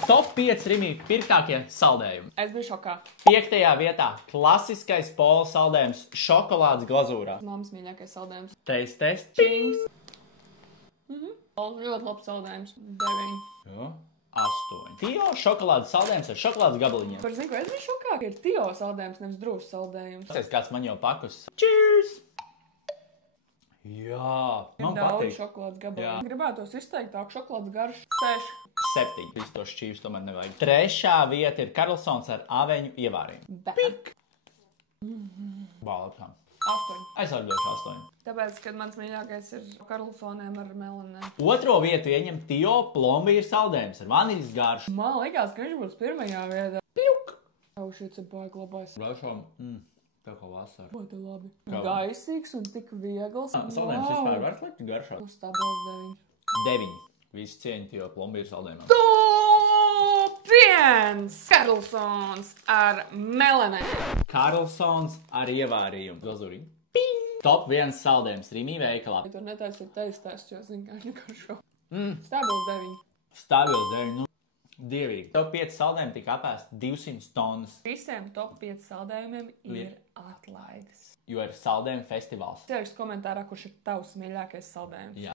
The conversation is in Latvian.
Top 5 Rimi pirktākie saldējumi. Es biju šokā. 5. vietā klasiskais pola saldējums šokolādes glazūrā. Māmas mīļākais saldējums. Test, čings. Ļoti labs saldējums. 9. Jo, 8. Tio šokolādes saldējums ar šokolādes gabaliņiem. Par zinu, ko es biju šokā, ka ir Tio saldējums, nevis drūs saldējums. Tas kāds man jau pakus. Cheers! Jā, man Daudz patīk. šokolādes gabalu. Jā. Gribētos izteiktāk šokolādes garš. 6. 7. Visu to šķīvs tomēr nevajag. 3. vieta ir Karlsons ar aveņu ievārījumu. Pik. Balkām. 8. Es arī došu 8. Tāpēc, kad mans mīļākais ir Karlsoniem ar melanēm. 2. vietu ieņem Tio plombīra saldējums ar vaniļas garšu. Man likās, ka viņš būs 1. vietā. Pjuk! Jau šī cepāja glabājas. Brašām, tā kā vasara. Ļoti labi. Kā? Gaisīgs un tik viegls. Saldējums vispār var likt garšā. Stabils 9. 9. Visi cieņi Tio plombīra saldējumā. Top 1! Karlsons ar melanēm. Karlsons ar ievārījumu. Glazūriņu. Top 1 saldējums Rimi veikalā. Tur netaisiet teistēs, jo zinu, kā viņa garšo. Stabils 9. Stāvjos 9. Dievīgi. Top 5 saldējumi tika apēst 200 tonnas, Visiem top 5 saldējumiem ir atlaides. jo ir saldējumu festivāls. Ieraksti komentārā, kurš ir tavs mīļākais saldējums. Jā.